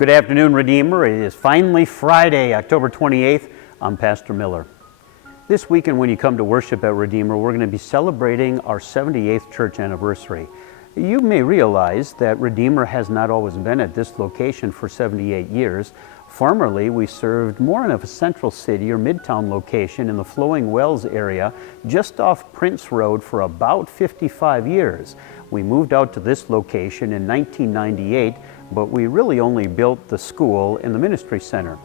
Good afternoon, Redeemer. It is finally Friday, October 28th. I'm Pastor Miller. This weekend when you come to worship at Redeemer, we're going to be celebrating our 78th church anniversary. You may realize that Redeemer has not always been at this location for 78 years. Formerly, we served more of a central city or midtown location in the Flowing Wells area, just off Prince Road for about 55 years. We moved out to this location in 1998, but we really only built the school and the ministry center.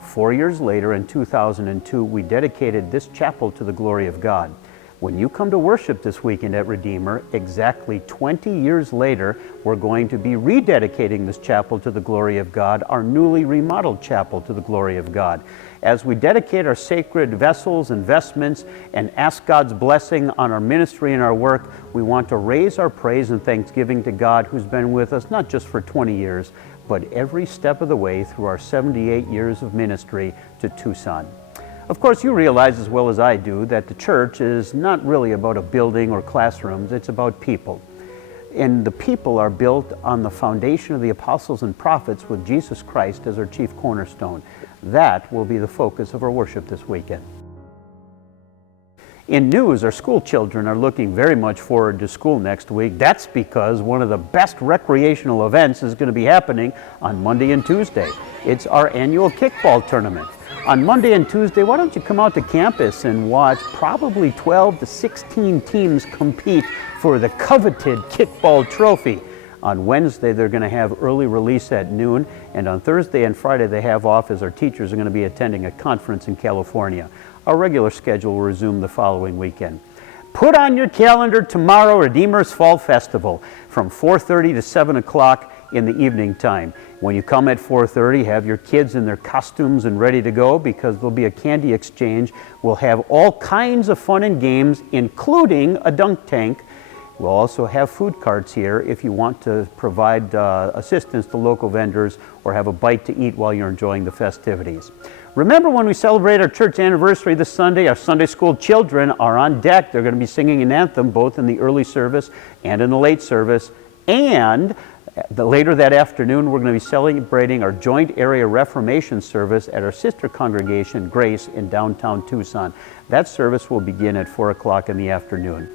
4 years later, in 2002, we dedicated this chapel to the glory of God. When you come to worship this weekend at Redeemer, exactly 20 years later, we're going to be rededicating this chapel to the glory of God, our newly remodeled chapel to the glory of God. As we dedicate our sacred vessels and vestments and ask God's blessing on our ministry and our work, we want to raise our praise and thanksgiving to God who's been with us not just for 20 years, but every step of the way through our 78 years of ministry to Tucson. Of course, you realize as well as I do that the church is not really about a building or classrooms, it's about people. And the people are built on the foundation of the apostles and prophets with Jesus Christ as our chief cornerstone. That will be the focus of our worship this weekend. In news, our school children are looking very much forward to school next week. That's because one of the best recreational events is going to be happening on Monday and Tuesday. It's our annual kickball tournament. On Monday and Tuesday, why don't you come out to campus and watch probably 12 to 16 teams compete for the coveted kickball trophy. On Wednesday, they're going to have early release at noon, and on Thursday and Friday, they have off as our teachers are going to be attending a conference in California. Our regular schedule will resume the following weekend. Put on your calendar tomorrow, Redeemer's Fall Festival from 4:30 to 7 o'clock in the evening time. When you come at 4:30, have your kids in their costumes and ready to go because there'll be a candy exchange. We'll have all kinds of fun and games, including a dunk tank. We'll also have food carts here if you want to provide assistance to local vendors or have a bite to eat while you're enjoying the festivities. Remember when we celebrate our church anniversary this Sunday, our Sunday school children are on deck. They're going to be singing an anthem both in the early service and in the late service. And later that afternoon, we're going to be celebrating our joint area Reformation service at our sister congregation, Grace, in downtown Tucson. That service will begin at 4 o'clock in the afternoon.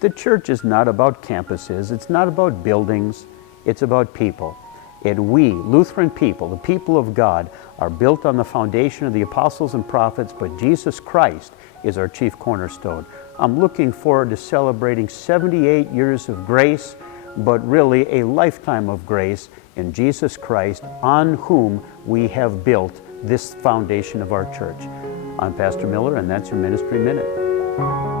The church is not about campuses. It's not about buildings. It's about people. And we, Lutheran people, the people of God, are built on the foundation of the apostles and prophets, but Jesus Christ is our chief cornerstone. I'm looking forward to celebrating 78 years of grace, but really a lifetime of grace in Jesus Christ, on whom we have built this foundation of our church. I'm Pastor Miller, and that's your Ministry Minute.